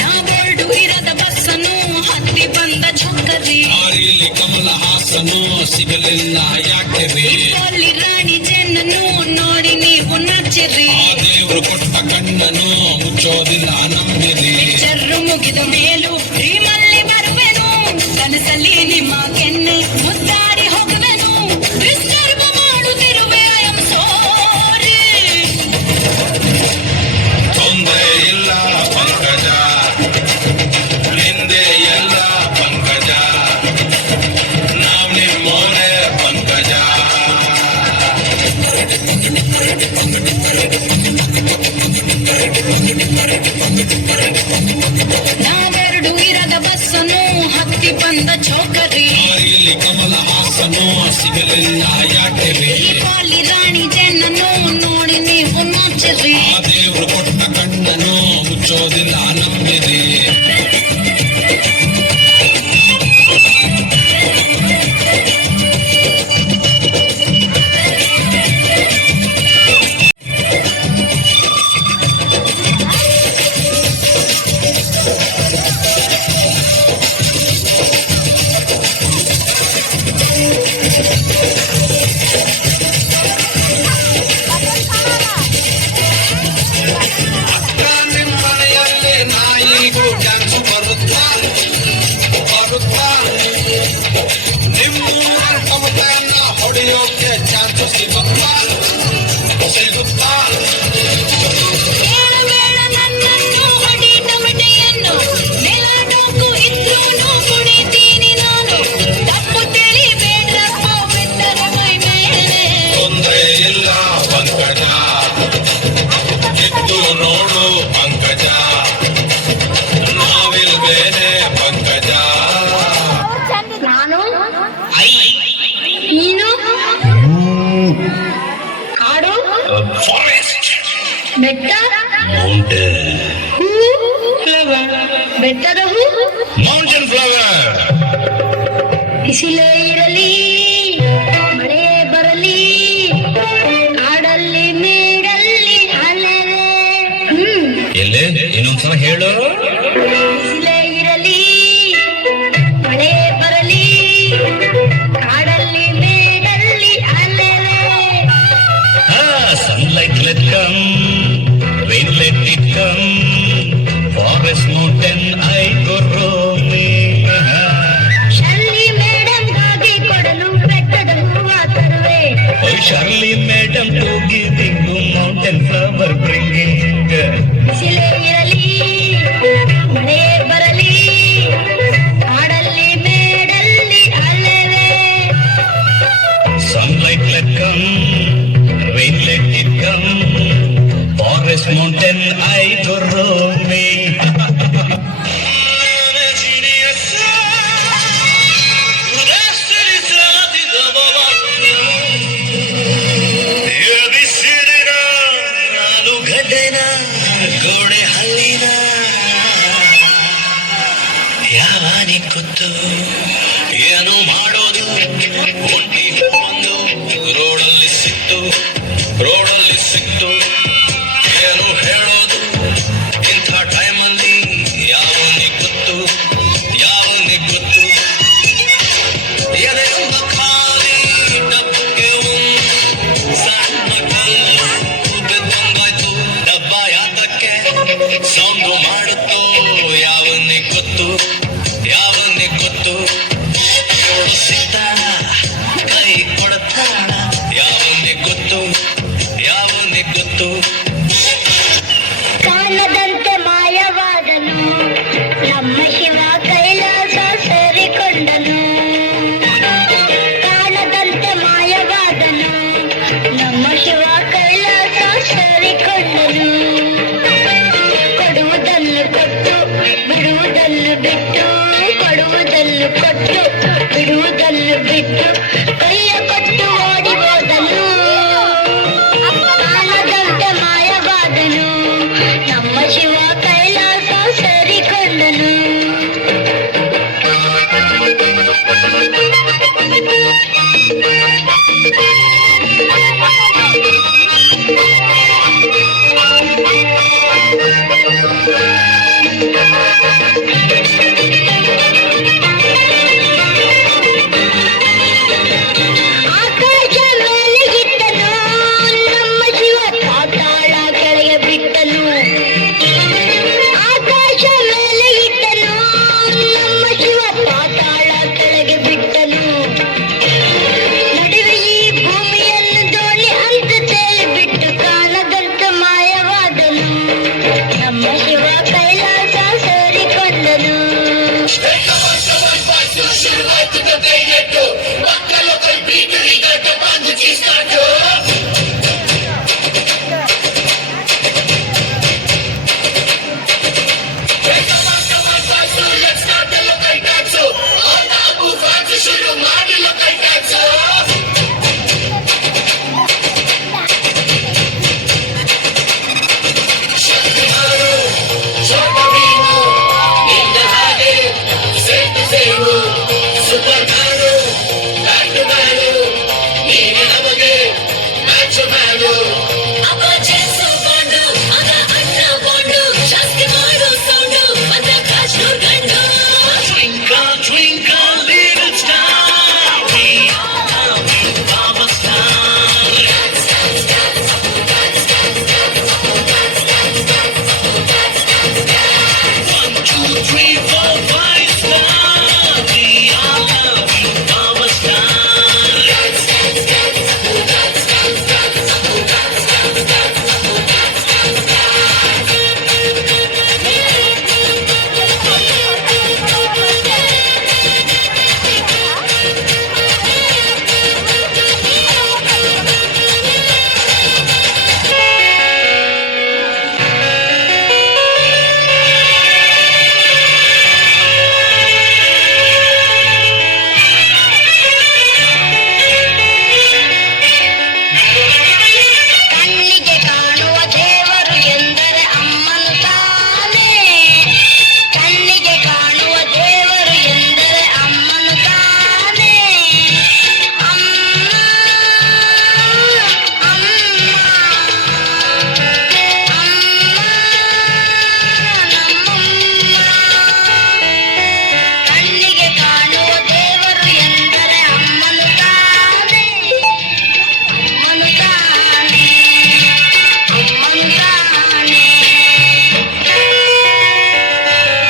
ನಾವೆರಡು ಇರದ ಬಸ್ಸನ್ನು ಹತ್ತಿ ಬಂದ ಛಕರಿ, ದಾರಿಯಲ್ಲಿ ಕಮಲ ಹಾಸನು ಸಿಗಲಿಲ್ಲ ಯಾಕೆರಿ, ಅಲ್ಲಿ ರಾಣಿ ಚೆನ್ನನ್ನು ನೋಡಿ ನೀವು ನಾಚಿರಿ, ಆ ದೇವ್ರು ಕೊಟ್ಟ ಕಣ್ಣನು ಮುಚ್ಚೋದಿಲ್ಲ ನಂಬಿರಿ, ಚರ್ರು ಮುಗಿದ ಮೇಲೂ ಡ್ರೀಮಲ್ಲಿ ಬರುವೆನು, ಕನಸಲ್ಲಿ ನಿಮ್ಮ ಕೆನ್ನೆ ಮುದ್ದಾಡಿ ಹೋಗುವೆನು, ಡಿಸ್ಟರ್ಬ್ ಮಾಡುತ್ತಿರುವೆ ಐ ಆಮ್ ಸಾರಿ. ತೊಂದ್ರೆ ಇಲ್ಲ ಪಂಕಜ, ನಿಂದೆ ಎಲ್ಲ ಪಂಕಜ, ನಾವ್ ನಿಮ್ಮೋನೆ ಪಂಕಜ. ನಾವೆರಡು ಇರದ ಬಸ್ಸನ್ನು ಹತ್ತಿ ಬಂದ ಛೋಕರಿ, ದಾರಿಯಲ್ಲಿ ಕಮಲ ಹಾಸನು ಸಿಗಲಿಲ್ಲ ಯಾಕೆರಿ, ಅಲ್ಲಿ ರಾಣಿ ಚೆನ್ನನ್ನು ನೋಡಿ ನೀವು ನಾಚಿರಿ, ಆ ದೇವ್ರು ಕೊಟ್ಟ ಕಣ್ಣನು ಮುಚ್ಚೋದಿಲ್ಲ ನಂಬಿರಿ. ನಿಮ್ಮನೆಯಲ್ಲಿ ನಾಯಿಗೂ ಡ್ಯಾನ್ಸ್ ಬರುತ್ತಾ ಬರುತ್ತಾ, ನಿಮ್ಮ ಕಮತೆಯನ್ನ ಹೊಡೆಯೋಕೆ ಚಾನ್ಸ್ ಸಿಗುತ್ತಾ ಸಿಗುತ್ತಾ. ಬೇಡ ನನ್ನನ್ನು ಹೊಡೆಯನ್ನು ನೆಲಡೋಕು ಇದ್ರೂನು ಕುಣಿತೀನಿ ನಾನು, ತಪ್ಪು ತಿಳಿಬೇಡ್ರಪ್ಪ ಬಿಟ್ಟರೆ ಮೈ ಮೇಲೆ. ತೊಂದ್ರೆ ಇಲ್ಲ ಪಂಕಜ, ಇದ್ದು ನೋಡು ಪಂಕಜ, ನಾವಿಲ್ವೇನೆ ಪಂಕಜ. ನಾನು ನೀನು ಕಾಡು ಫಾರೆಸ್ಟ್ ಬೆಟ್ಟ ಮೌಂಟೇನ್ ಹೂ ಫ್ಲವರ್, ಬೆಟ್ಟದ ಹೂ ಮೌಂಟೇನ್ ಫ್ಲವರ್. ಬಿಸಿಲೇ ಇರಲಿ ಮಳೆಯೇ ಬರಲಿ, ಕಾಡಲ್ಲಿ ಮೇಡಲ್ಲಿ ಅಲೆವೆ. ಎಲ್ಲೇ ಇನ್ನೊಂದ್ಸಲ ಹೇಳು. ಬಿಸಿಲೇ ಇರಲಿ ಮಳೆಯೇ ಬರಲಿ, ಕಾಡಲ್ಲಿ ಮೇಡಲ್ಲಿ ಅಲೆವೆ. Sunlight let come, rain let it come, forest mountain I go roaming. ಶಲ್ಲಿ ಮೇಡಮ್ಗಾಗಿ ಕೊಡಲು ಬೆಟ್ಟದ ಹೂವ ತರುವೆ, Oh Shirley madam to giving you mountain flower bringing. ಬಿಸಿಲೇ ಇರಲಿ ಮಳೆಯೇ ಬರಲಿ, ಕಾಡಲ್ಲಿ ಮೇಡಲ್ಲಿ ಅಲೆವೆ. Sunlight let come, rain let it come, forest mountain I go roaming. ಗೋಡೆ ಹಲ್ಲಿನ ಯಾವಾನಿ ಕೂತು ಏನು ಮಾಡೋದು, ಒಂಟಿ ಒಂದು ರೋಡಲ್ಲಿ ಸಿಕ್ತು ಏನು ಹೇಳೋದು, ಇಂಥ ಟೈಮಲ್ಲಿ ಯಾವನಿಗೆ ಗೊತ್ತು ಎದೆಯೊಂದ ಖಾಲಿ ಡಬ್ಬಕ್ಕೆ ಒಂದು ಸಣ್ಣ ಕಲ್ಲು ಬಿದ್ದಂಗಾಯ್ತು, ಡಬ್ಬ ಯಾತಕ್ಕೆ ಸೌಂಡು ಮಾಡುತ್ತೋ ಯಾವನಿಗೆ ಗೊತ್ತು ಇವಳು ಸಿಗ್ತಾಳ ಕೈ ಕೊಡ್ತಾಳ, ಯಾವನಿಗೆ ಗೊತ್ತು ಕಾಣದಂತೆ ಮಾಯವಾದನು ನಮ್ಮ ಶಿವ ಕೈಲಾಸ ಸೇರಿಕೊಂಡನು, ಕಾಣದಂತೆ ಮಾಯವಾದನು ನಮ್ಮ ಶಿವ ಕೈಲಾಸ ಸೇರಿಕೊಂಡನು. ಕೊಡುವುದನ್ನು ಕೊಟ್ಟು ಬಿಡುವುದನ್ನು ಬಿಟ್ಟು, ಕೊಡುವುದನ್ನು ಕೊಟ್ಟು ಬಿಡುವುದನ್ನು ಬಿಟ್ಟು, ಕೈಯ ಕೊಟ್ಟು ಓಡಿ ಹೋದನು. ಕಾಣದಂತೆ ಮಾಯವಾದನು ನಮ್ಮ ಶಿವ ಕೈಲಾಸ ಸೇರಿಕೊಂಡನು.